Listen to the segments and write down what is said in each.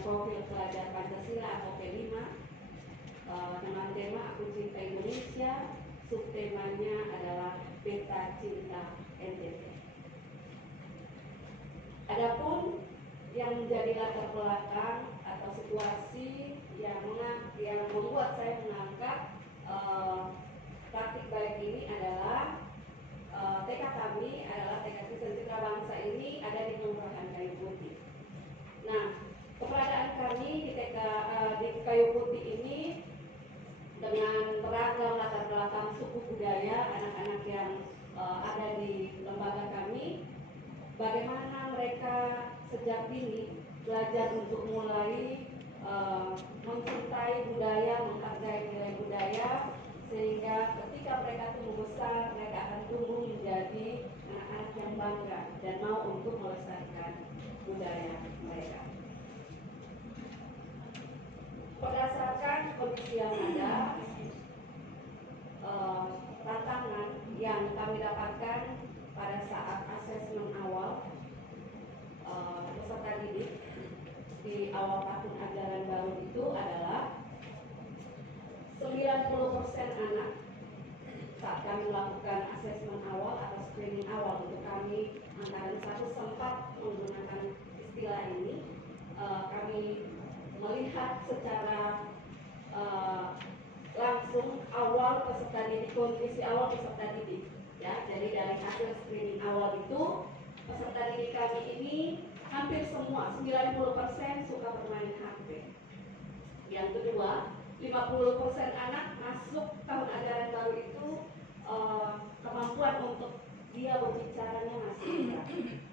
profil pelajar Pancasila atau P5 dengan tema Aku Cinta Indonesia. Subtemanya adalah Peta Cinta NTT. Adapun yang menjadi latar belakang atau situasi yang membuat saya mengangkat praktik baik ini adalah TK kami adalah TK Kristen Citra Bangsa ini ada di Kelurahan Kayu Putih. Nah, keberadaan kami di TK di Kayu Putih ini dengan beragam latar belakang suku budaya anak-anak yang ada di lembaga kami, bagaimana mereka sejak dini belajar untuk mulai mencintai budaya, menghargai nilai budaya, sehingga ketika mereka tumbuh besar, mereka akan tumbuh menjadi anak-anak yang bangga dan mau untuk melestarikan budaya mereka. Berdasarkan kondisi yang ada, tantangan yang kami dapatkan pada saat asesmen awal peserta didik di awal tahun ajaran baru itu adalah 90% anak saat kami melakukan asesmen awal atau screening awal untuk kami angkatan 1 sempat menggunakan istilah ini. Kami melihat secara langsung awal peserta didik, kondisi awal peserta didik, ya. Jadi dari hasil screening awal itu peserta didik kami ini hampir semua 90% suka bermain HP. Yang kedua, 50% anak masuk tahun ajaran baru itu kemampuan untuk dia berbicaranya masih rendah.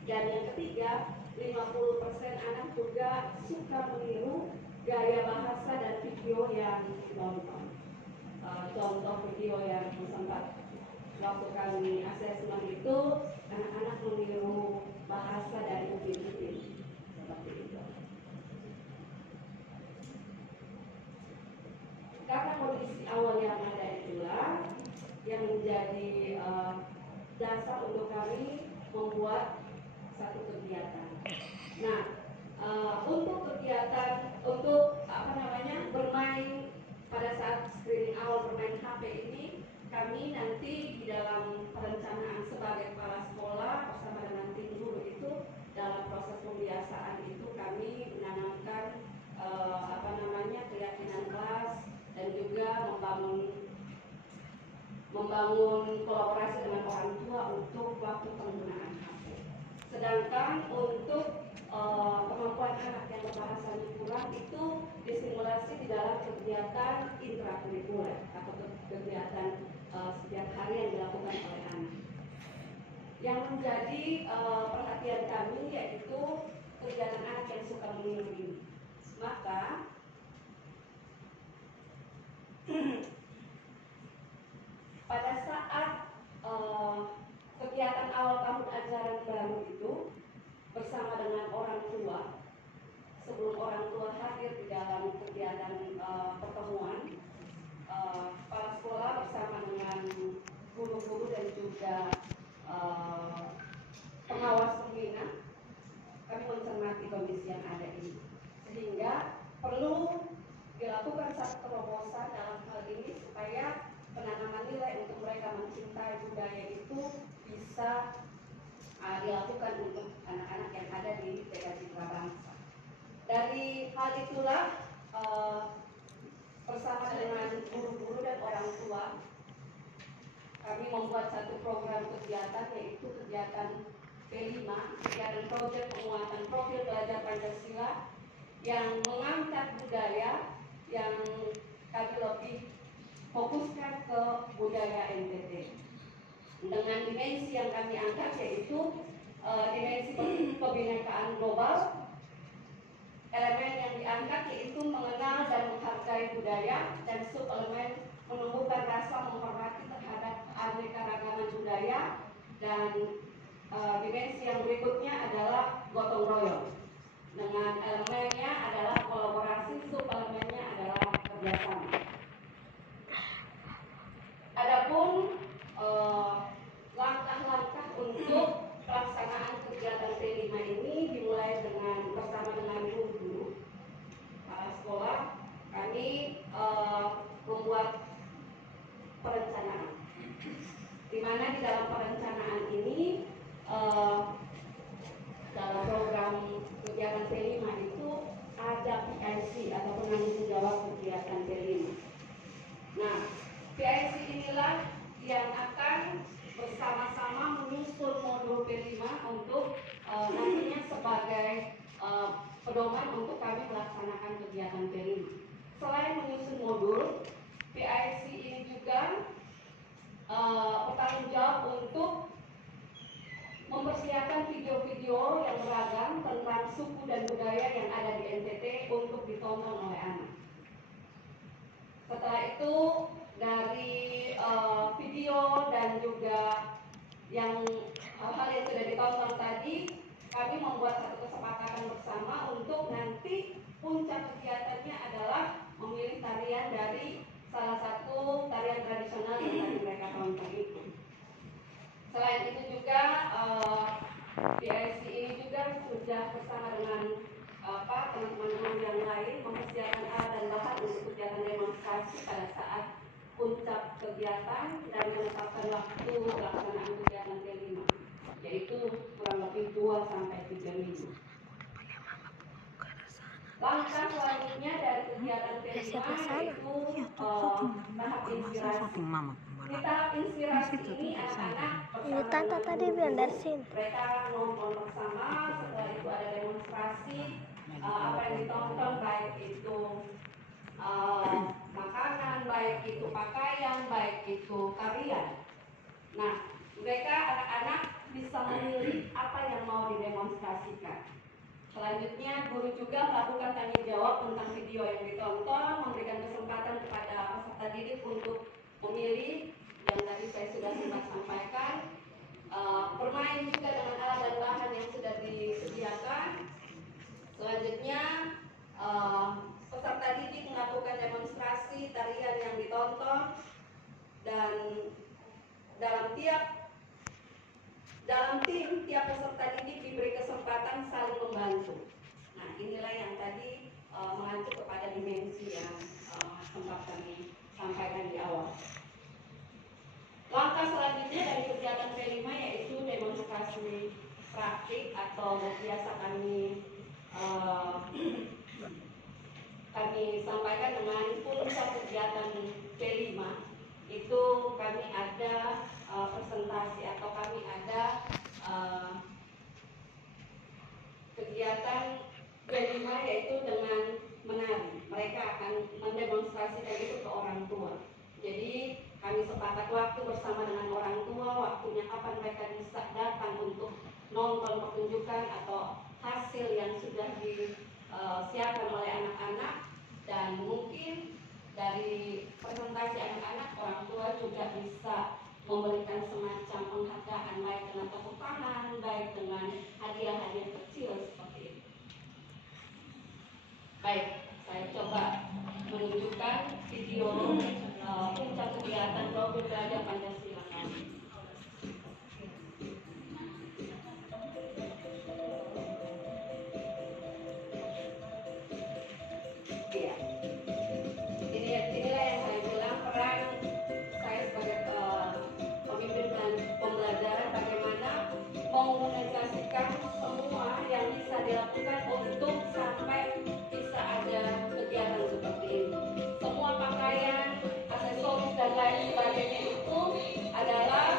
Dan yang ketiga, 50% anak juga suka meniru gaya bahasa dan video yang ditonton. Contoh video yang sempat waktu kami asesmen itu, anak-anak meniru bahasa dari Upin-Ipin seperti itu. Karena kondisi awal yang ada itulah yang menjadi dasar untuk kami membuat satu kegiatan. Nah, untuk kegiatan bermain pada saat screening awal bermain HP ini, kami nanti di dalam perencanaan sebagai kepala sekolah bersama dengan tim guru itu dalam proses pembiasaan itu kami menanamkan keyakinan kelas dan juga membangun kolaborasi dengan orang tua untuk waktu penggunaan HP. Sedangkan untuk kemampuan anak yang berbahasa kurang itu distimulasi di dalam kegiatan intrakurikuler atau kegiatan setiap hari yang dilakukan oleh anak. Yang menjadi perhatian kami yaitu kegiatan anak yang suka meniru ini. Maka pada saat kegiatan awal tahun ajaran baru itu bersama dengan orang tua, sebelum orang tua hadir di dalam kegiatan pertemuan, kepala sekolah bersama dengan guru-guru dan juga pengawas pembina, kami mencermati kondisi yang ada ini, sehingga perlu dilakukan satu terobosan dalam hal ini supaya penanaman nilai untuk mereka mencintai budaya itu bisa dilakukan untuk anak-anak yang ada di TK Citra Bangsa. Dari hal itulah bersama dengan guru-guru dan orang tua kami membuat satu program kegiatan, yaitu kegiatan P5, kegiatan proyek penguatan profil pelajar Pancasila yang mengangkat budaya yang kami lebih fokuskan ke budaya NTT dengan dimensi yang kami angkat, yaitu dimensi kebinekaan global. Elemen yang diangkat yaitu mengenal dan menghargai budaya, dan subelemen menumbuhkan rasa menghormati terhadap keanekaragaman budaya, dan dimensi yang berikutnya adalah gotong royong. Dengan elemennya adalah kolaborasi, subelemennya adalah kerjasama. Adapun langkah-langkah untuk pelaksanaan kegiatan P5 ini dimulai bersama dengan guru-guru. pedoman untuk kami melaksanakan kegiatan Pelima. Selain menyusun modul, PIC ini juga bertanggung jawab untuk mempersiapkan video-video yang beragam tentang suku dan budaya yang ada di NTT untuk ditonton oleh anak. Setelah itu dari video dan juga yang hal-hal yang sudah ditonton tadi, kami membuat satu kesepakatan bersama untuk nanti puncak kegiatannya adalah memilih tarian dari salah satu tarian tradisional yang tadi mereka tonton itu. Selain itu juga PIC ini juga sudah bersama dengan teman-teman yang lain mempersiapkan alat dan bahan untuk kegiatan demonstrasi pada saat puncak kegiatan dan menetapkan waktu pelaksanaan kegiatan kelima, yaitu kurang lebih 2 sampai 3 minggu. Langkah selanjutnya dari kegiatan kelima yaitu tahap inspirasi. Di tahap inspirasi ini anak-anak Tante tadi bilang dari sini. mereka nonton bersama, setelah itu ada demonstrasi apa yang ditonton, baik itu makanan, baik itu pakaian, baik itu tarian. Nah, mereka anak-anak bisa memilih apa yang mau didemonstrasikan. Selanjutnya, guru juga melakukan tanya jawab tentang video yang ditonton, memberikan kesempatan kepada peserta didik untuk memilih yang tadi saya sudah sempat sampaikan. Bermain juga dengan alat dan bahan yang sudah disediakan. Selanjutnya, peserta didik melakukan demonstrasi tarian yang ditonton, dan dalam tim tiap peserta didik diberi kesempatan saling membantu. Nah, inilah yang tadi mengacu kepada dimensi yang sempat kami sampaikan di awal. Langkah selanjutnya dari kegiatan P5 yaitu demonstrasi praktik atau biasa kami sampaikan dengan puncak kegiatan P5 itu kami ada presentasi atau kami ada kegiatan P5 yaitu dengan menari. Mereka akan mendemonstrasikan itu ke orang tua. Jadi kami sepakat waktu bersama dengan orang tua, waktunya kapan mereka bisa datang untuk nonton pertunjukan atau hasil yang sudah disiapkan oleh anak-anak, dan mungkin dari presentasi anak-anak orang tua juga bisa memberikan semacam penghargaan baik dengan tepuk tangan, baik dengan hadiah-hadiah kecil seperti itu. Baik, saya coba menunjukkan video puncak kegiatan Profil Belajar Pancasila kami. Iya. Inilah yang saya bilang peran saya sebagai pemimpin pembelajaran, bagaimana mengomunikasikan semua yang bisa dilakukan untuk sampai bisa ada kegiatan seperti ini. Semua pakaian, aksesoris dan lain sebagainya itu adalah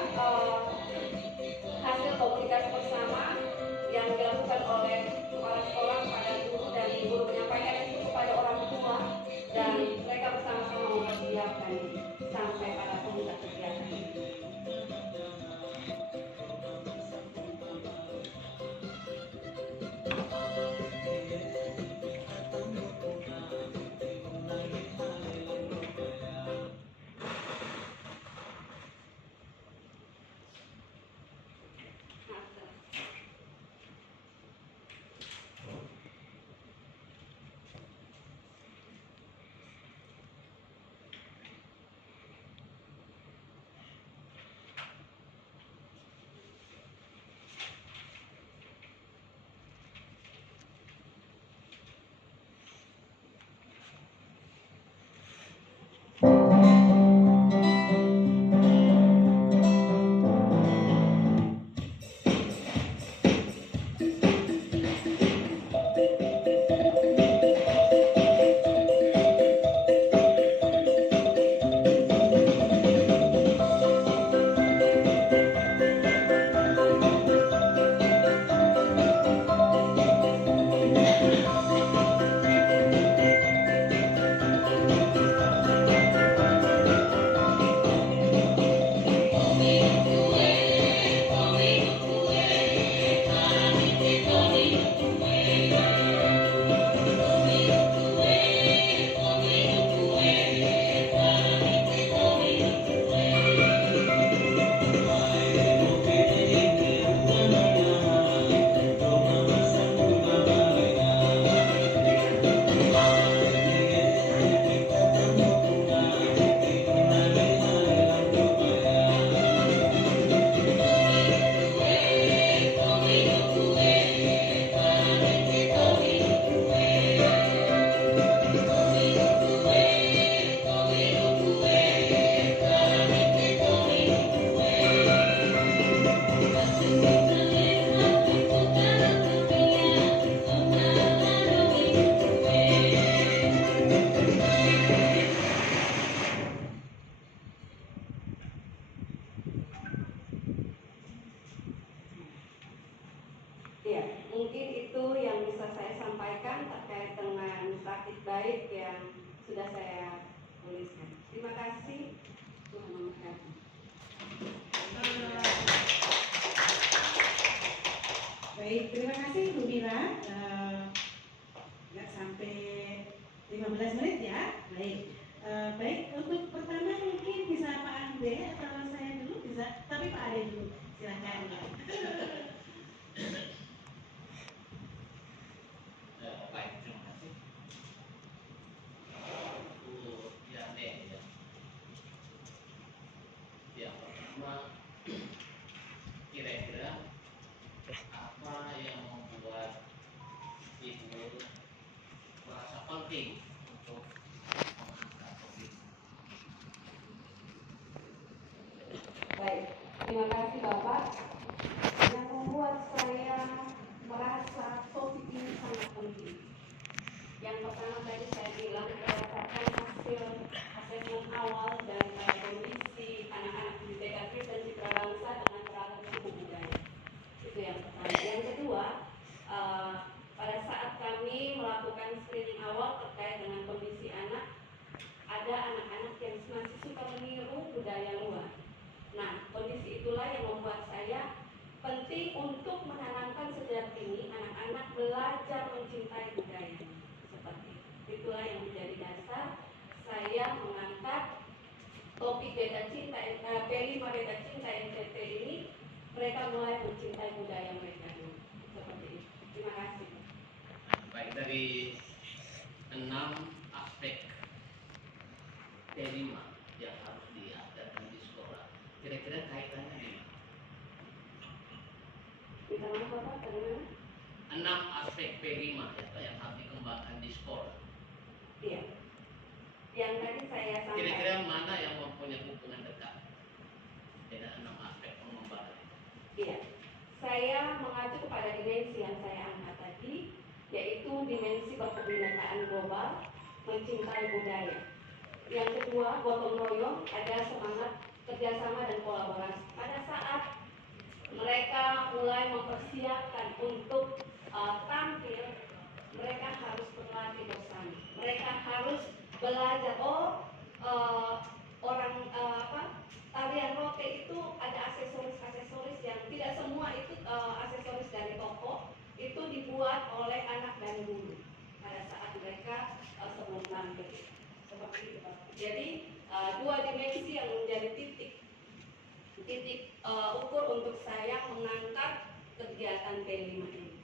hasil komunikasi bersama yang dilakukan oleh kepala sekolah kepada guru, dan guru menyampaikan itu kepada orang tua, dan mereka bersama-sama mempersiapkan sampai pada puncak kegiatan ini. penting untuk mengangkat topik. Baik, terima kasih Bapak. Yang membuat saya merasa topik ini sangat penting. Yang pertama tadi saya bilang berdasarkan hasil asesmen awal dan kondisi anak-anak di TK Kristen Citra Bangsa dengan beragam suku budaya. Itu yang pertama. Yang kedua, pada saat kami melakukan screening awal terkait dengan kondisi anak, ada anak-anak yang masih suka meniru budaya luar. Nah, kondisi itulah yang membuat saya penting untuk menanamkan sejak dini anak-anak belajar mencintai budaya. Seperti itulah yang menjadi dasar saya mengangkat topik Beta Cinta P5 Beta Cinta NCT ini. Mereka mulai mencintai budaya mereka dulu. Seperti itu. Terima kasih. Baik, dari 6 aspek P5 yang harus diajarkan di sekolah, kira-kira kaitannya di mana? Minta maaf Bapak, dari mana? 6 aspek P5 yang harus dikembangkan di sekolah. Iya. Yang tadi saya sampaikan. Kira-kira mana yang mempunyai hubungan dekat dengan 6 aspek pengembangan? Iya. Saya mengacu kepada dimensi yang saya angkat tadi, yaitu dimensi kebinekaan global, mencintai budaya. Yang kedua, gotong royong, ada semangat kerjasama dan kolaborasi. Pada saat mereka mulai mempersiapkan untuk tampil, mereka harus berlatih bersama. Mereka harus belajar. Tarian rote itu ada aksesoris yang tidak semua itu aksesoris dari toko, itu dibuat oleh anak dan guru pada saat mereka sebelum tampil. Seperti itu, Pak. Jadi dua dimensi yang menjadi titik ukur untuk saya mengangkat kegiatan P5 ini.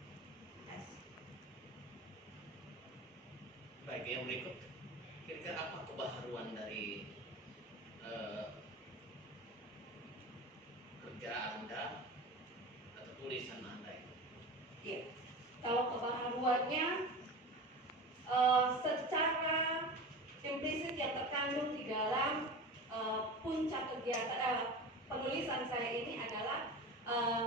Baik, yang berikut, kira-kira apa kebaharuan dari kerja Anda atau tulisan Anda ini? Ya. Kalau kebaharuannya secara implisit yang terkandung di dalam puncak kegiatan penulisan saya ini adalah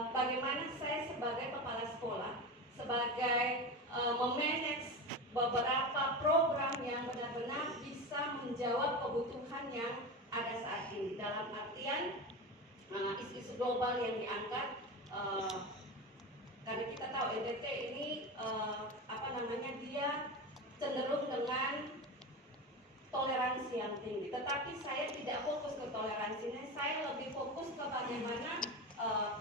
bagaimana saya sebagai kepala sekolah, sebagai memanage beberapa program yang benar-benar bisa menjawab kebutuhan yang ada saat ini. Dalam artian isu-isu global yang diangkat, karena kita tahu NTT ini dia cenderung dengan toleransi yang tinggi. Tetapi saya tidak fokus ke toleransinya, saya lebih fokus ke bagaimana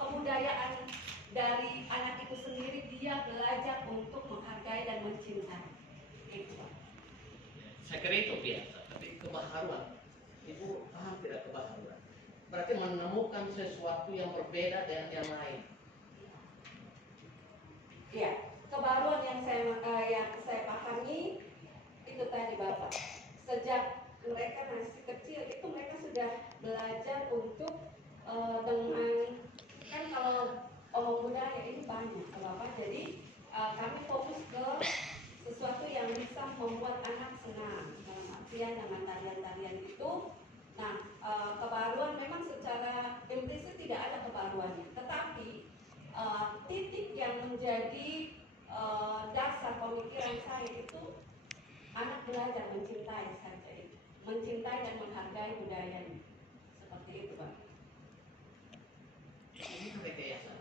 kebudayaan dari anak itu sendiri, dia belajar untuk menghargai dan mencintai. Itu. Saya kira itu biasa, tapi kebaharuan, Ibu paham tidak kebaharuan? Berarti menemukan sesuatu yang berbeda dengan yang lain. Ya, kebaruan yang saya pahami itu tadi Bapak. Sejak mereka masih kecil itu mereka sudah belajar untuk dengan, kan kalau omong budaya ini banyak Bapak. Jadi kami fokus ke sesuatu yang bisa membuat anak senang, dalam artian dengan tarian-tarian itu. Nah, kebaruan memang secara implisit tidak ada kebaruannya, tetapi titik yang menjadi dasar pemikiran saya itu anak belajar mencintai saja itu, mencintai dan menghargai budayanya. Seperti itu, Pak. Ini rekayasa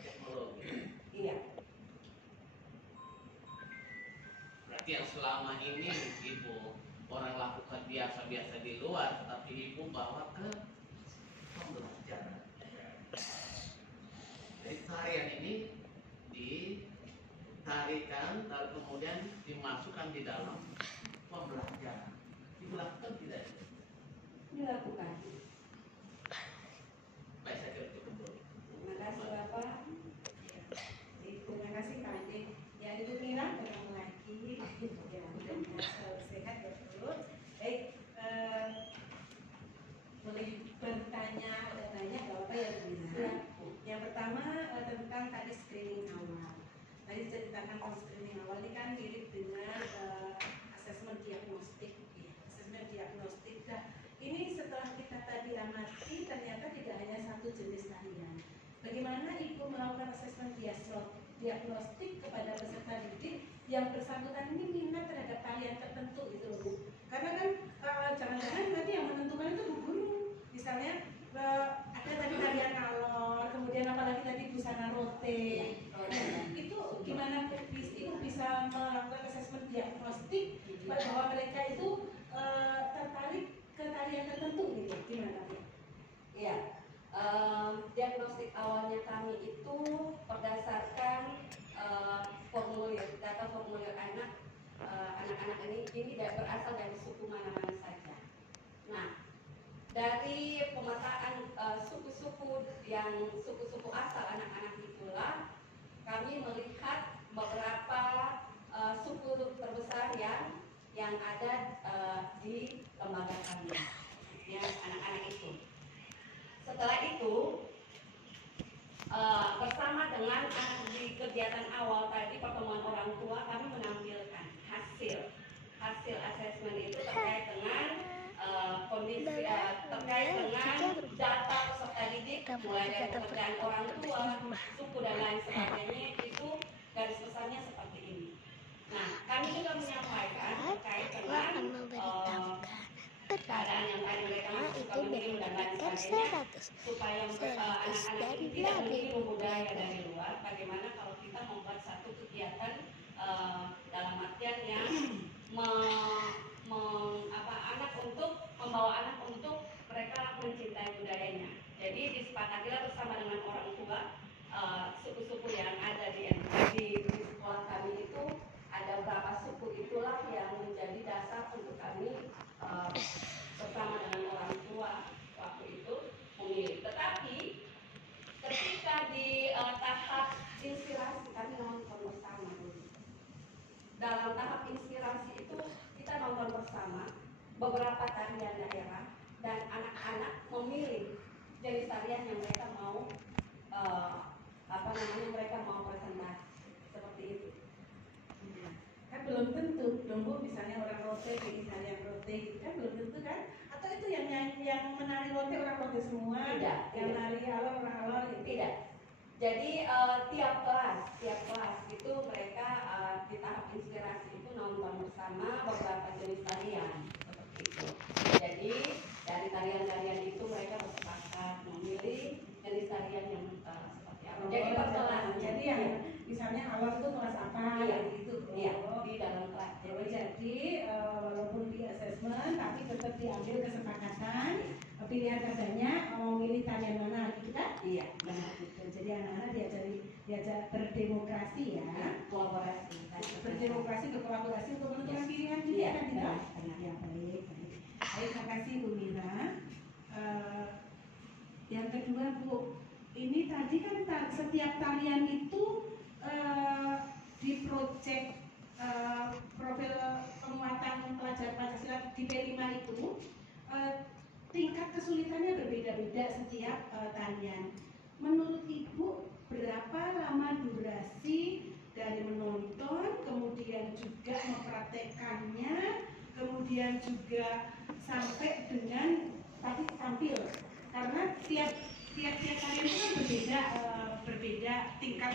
teknologi. Iya. Berarti yang selama ini Ibu orang lakukan biasa-biasa di luar, tapi Ibu bawa ke pembelajaran. Jadi tarian ini ditarikan, lalu kemudian dimasukkan di dalam pembelajaran. Dilakukan tidak? Dilakukan. Baik, saya kira cukup dulu. Terima kasih Bapak. Terima kasih Pak Ade. Ya, Ibu Mira, ketemu lagi. Ya, mudah-mudahan selalu sehat ya Bu. Baik, boleh bertanya ada banyak Bapak ya Bu Mira. Yang pertama tentang tadi screening awal. Tadi ceritakan kalau screening awal ini kan mirip dengan bagaimana Ibu melakukan asesmen diagnostik kepada peserta didik yang bersangkutan ini minat terhadap tarian tertentu gitu loh Bu. Karena kan jangan-jangan nanti yang menentukan itu Bu Guru. Misalnya ada tadi tarian alor, kemudian apalagi tadi busana rote. Itu gimana Ibu bisa melakukan asesmen diagnostik bahwa mereka itu tertarik ke tarian tertentu gitu, gimana Bu? Iya, diagnostik awalnya kami itu berdasarkan data formulir anak-anak ini berasal dari suku mana-mana saja. Nah, dari pemetaan suku-suku asal anak-anak itulah kami melihat beberapa suku terbesar yang ada di lembaga kami, ya anak-anak itu. Setelah itu bersama dengan di kegiatan awal tadi pertemuan orang tua kami menampilkan hasil asesmen itu terkait dengan kondisi terkait dengan data peserta didik mulai dari pekerjaan orang tua, suku dan lain sebagainya itu garis besarnya seperti ini. Nah, kami juga menyampaikan terkait dengan keadaan yang tadi mereka suka mengirim dan lain sebagainya supaya anak-anak ini tidak mengirim budaya dari luar. Bagaimana kalau kita membuat satu kegiatan dalam artian yang membawa anak untuk mereka mencintai budayanya. Jadi disepakatilah bersama dengan orang tua suku-suku yang ada di sekolah kami itu ada berapa suku itulah yang menjadi dasar untuk kami bersama dengan orang tua waktu itu memilih. Tetapi ketika di tahap inspirasi kami nonton bersama dulu. Dalam tahap inspirasi itu kita nonton bersama beberapa tarian daerah dan anak-anak memilih jenis tarian yang mereka mau mereka mau presentasi seperti itu. Kan belum tentu dong Bu, misalnya orang rote jadi tarian rote gitu kan belum tentu kan? Atau itu yang menari rote orang rote semua? Tidak, yang tidak. nari alor orang alor gitu? Tidak. Jadi tiap kelas itu mereka di tahap inspirasi itu nonton bersama beberapa jenis tarian seperti itu. Jadi dari tarian-tarian itu mereka bersepakat memilih jenis tarian yang seperti apa. Jadi per kelas. Jadi yang misalnya alor itu kelas apa? Iya, gitu. Iya, di dalam kelas. Jadi walaupun di asesmen tapi tetap diambil kesepakatan pilihan katanya mau milih tarian mana gitu kan? Iya, benar gitu. Jadi anak-anak diajak berdemokrasi ya, kolaborasi. berdemokrasi, berkolaborasi untuk menentukan pilihan juga Iya, kan tidak? benar. Ya baik. Baik, terima kasih Bu Mira. Yang kedua Bu, ini tadi kan setiap tarian itu di proyek profil penguatan pelajar Pancasila di P5 itu tingkat kesulitannya berbeda-beda setiap tarian. Menurut Ibu berapa lama durasi dari menonton, kemudian juga mempraktekannya, kemudian juga sampai dengan tadi tampil? Karena tiap tarian itu kan berbeda tingkat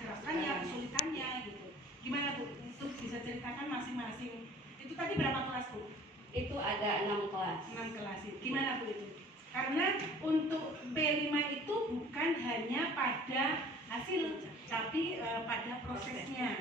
gerakannya, kesulitannya gitu. Gimana Bu? Itu bisa ceritakan masing-masing. Itu tadi berapa kelas Bu? Itu ada 6 kelas. 6 kelas itu. Gimana Bu itu? Karena untuk B5 itu bukan hanya pada hasil, tapi pada prosesnya.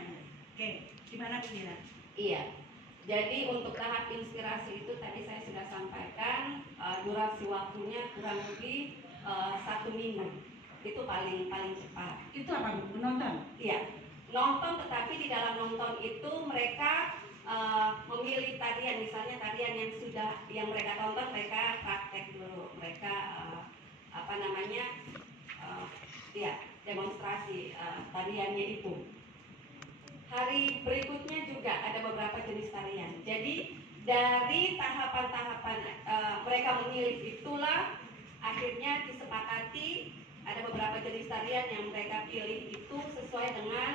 Oke, gimana Bu Mira? Iya. Jadi untuk tahap inspirasi itu tadi saya sudah sampaikan durasi waktunya kurang lebih 1 minggu. Itu paling cepat. Itu apa Bu? Menonton? Iya. Nonton, tetapi di dalam nonton itu mereka memilih tarian, misalnya tarian yang mereka tonton mereka praktek dulu, mereka demonstrasi tariannya itu. Hari berikutnya juga ada beberapa jenis tarian. Jadi dari tahapan-tahapan mereka memilih itulah akhirnya disepakati ada beberapa jenis tarian yang mereka pilih itu sesuai dengan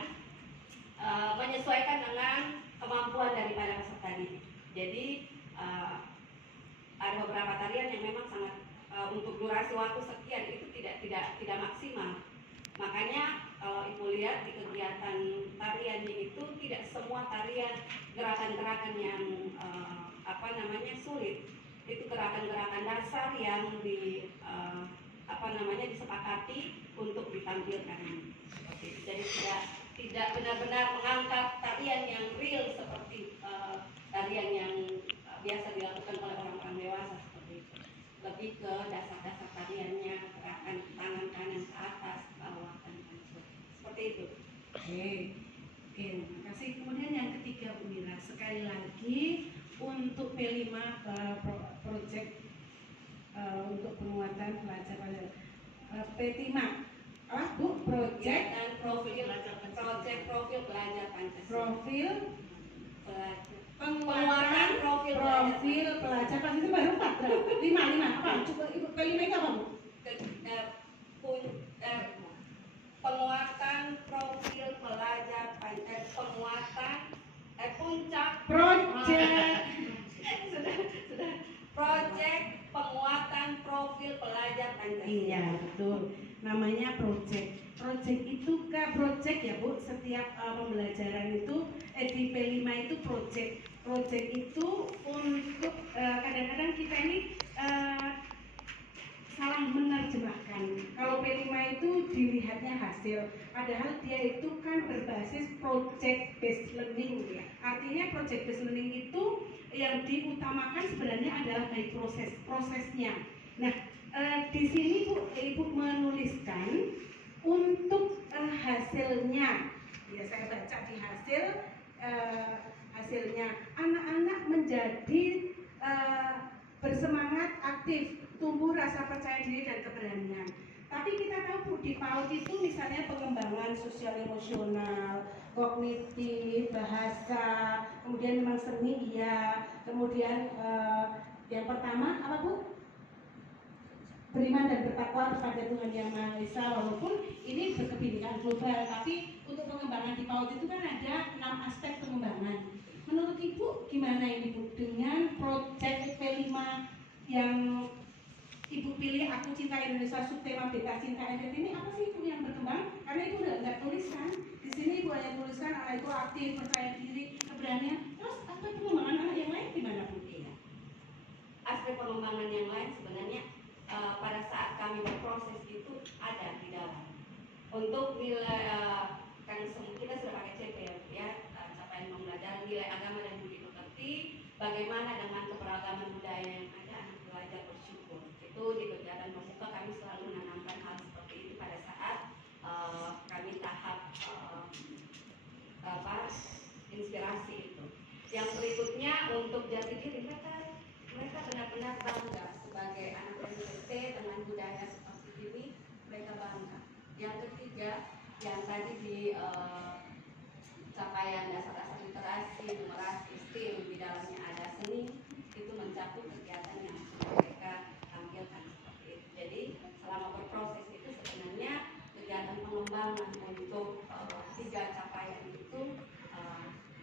menyesuaikan dengan kemampuan daripada peserta didik. Jadi ada beberapa tarian yang memang sangat untuk durasi waktu sekian itu tidak maksimal. Makanya kalau Ibu lihat di kegiatan tariannya itu tidak semua tarian gerakan-gerakan yang sulit. Itu gerakan-gerakan dasar yang disepakati untuk ditampilkan. Seperti itu. Jadi tidak benar-benar mengangkat tarian yang real seperti tarian yang biasa dilakukan oleh orang-orang dewasa seperti itu. Lebih ke dasar-dasar tariannya, gerakan tangan kanan ke atas, ke bawah, dan seperti itu. Oke, terima kasih. Kemudian yang ketiga Bu Mira, sekali lagi untuk P5 project untuk penguatan pelajar P5 Bu, project Profil pelajar Pancasila. Profil Penguatan profil pelajar Pancasila baru 4 berapa? 5 apa? Coba Ibu P5 itu apa Bu? Penguatan profil pelajar puncak Project proyek penguatan profil pelajar Pancasila. Iya betul, namanya project. Project itu project ya Bu. Setiap pembelajaran itu di P5 itu project. Project itu untuk kadang-kadang kita ini salah menerjemahkan. Kalau P5 itu dilihatnya hasil, padahal dia itu kan berbasis project based learning ya. Artinya project based learning itu yang diutamakan sebenarnya adalah baik prosesnya. Nah, di sini Ibu menuliskan untuk hasilnya. Ya, saya baca di hasilnya anak-anak menjadi bersemangat, aktif, tumbuh rasa percaya diri dan keberanian. Tapi kita tahu Bu, di PAUD itu misalnya pengembangan sosial emosional, kognitif, bahasa, kemudian memang seni ya, kemudian yang pertama apa Bu? Beriman dan bertakwa kepada Tuhan Yang Maha Esa. Walaupun ini berkebinekaan global, tapi untuk pengembangan di PAUD itu kan ada 6 aspek pengembangan. Menurut Ibu gimana ini Bu dengan proyek P5 yang Ibu pilih Aku Cinta Indonesia subtema Beta Cinta NTT ini apa sih Ibu yang berkembang? Karena Ibu nggak tuliskan. Di sini Ibu hanya tuliskan anak itu aktif, percaya diri, keberanian. Terus aspek pengembangan anak yang lain gimana Bu? Iya. Aspek pengembangan yang lain sebenarnya pada saat kami berproses itu ada di dalam. Untuk nilai kan kita sudah pakai CP ya, capaian pembelajaran nilai agama dan budi pekerti, bagaimana dengan keberagaman budaya yang ada, anak belajar bersyukur. Itu di kegiatan pemuka kami selalu menanamkan hal seperti itu pada saat kami tahap inspirasi itu. Yang berikutnya untuk jati diri mereka benar-benar bangga sebagai anak NTT dengan budaya seperti ini, mereka bangga. Yang ketiga yang tadi di capaian dasar-dasar literasi, numerasi, STEM, di dalamnya ada seni, itu mencakup kegiatan yang mereka tampilkan seperti itu. Jadi selama berproses itu sebenarnya kegiatan pengembangan untuk 3 capaian itu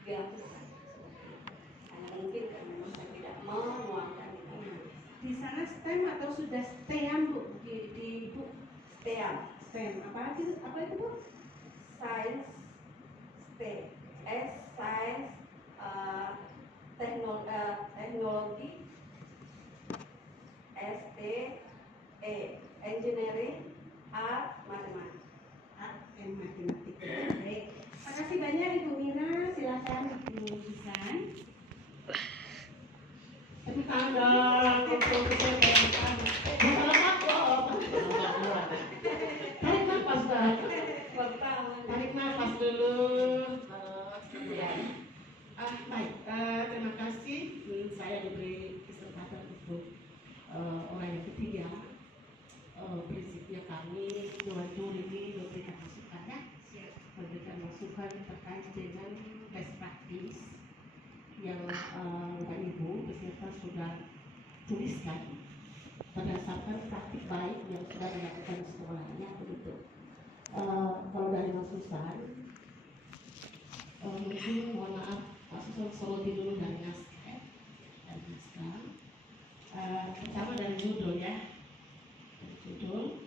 dilakukan. Hanya mungkin karena saya tidak memuangkan itu. Di sana STEM atau sudah STEAM Bu? Di Bu STEAM. STEM apa itu Bu? Sains, STEM, sains, teknologi, engineering, art, matematik. Matematik. Baik. Makasih banyak Ibu Mira. Silakan Ibu Isan. Tepuk tangan untuk tarik nafas Pak. Tarik nafas dulu. Baik. Terima kasih. Saya diberi kesempatan untuk orang yang ketiga. Prinsipnya kami Dewan ini memberikan masukan ya, memberikan masukan terkait dengan best practice yang Bapak Ibu beserta sudah tuliskan berdasarkan praktik baik yang sudah dilakukan di sekolahnya begitu. Kalau dari Mas Susan, mungkin mohon maaf Pak Susan soroti dulu dari naskah. Pertama dari judul ya. Judul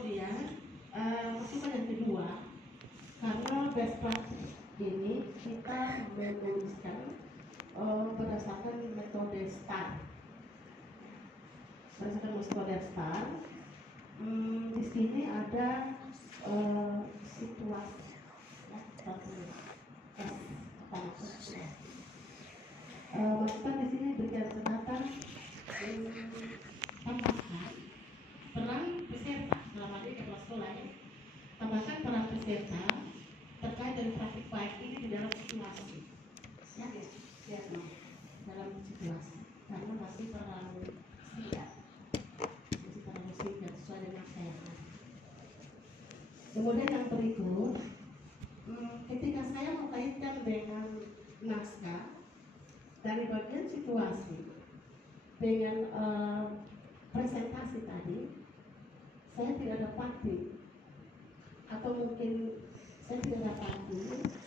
Kemudian masukan yang kedua, karena best practice ini kita menuliskan berdasarkan metode STAR. Berdasarkan metode STAR, di sini ada situasi. Masukan di sini berikan catatan tambahkan peran peserta dalam arti kepala sekolah ya. Tambahkan peran peserta terkait dari praktik baik ini di dalam situasi. Ya, dalam situasi karena masih terlalu singkat, sesuai dengan saya. Kemudian yang berikut, ketika saya mengkaitkan dengan naskah dari bagian situasi dengan presentasi tadi, saya tidak dapati atau mungkin saya tidak dapati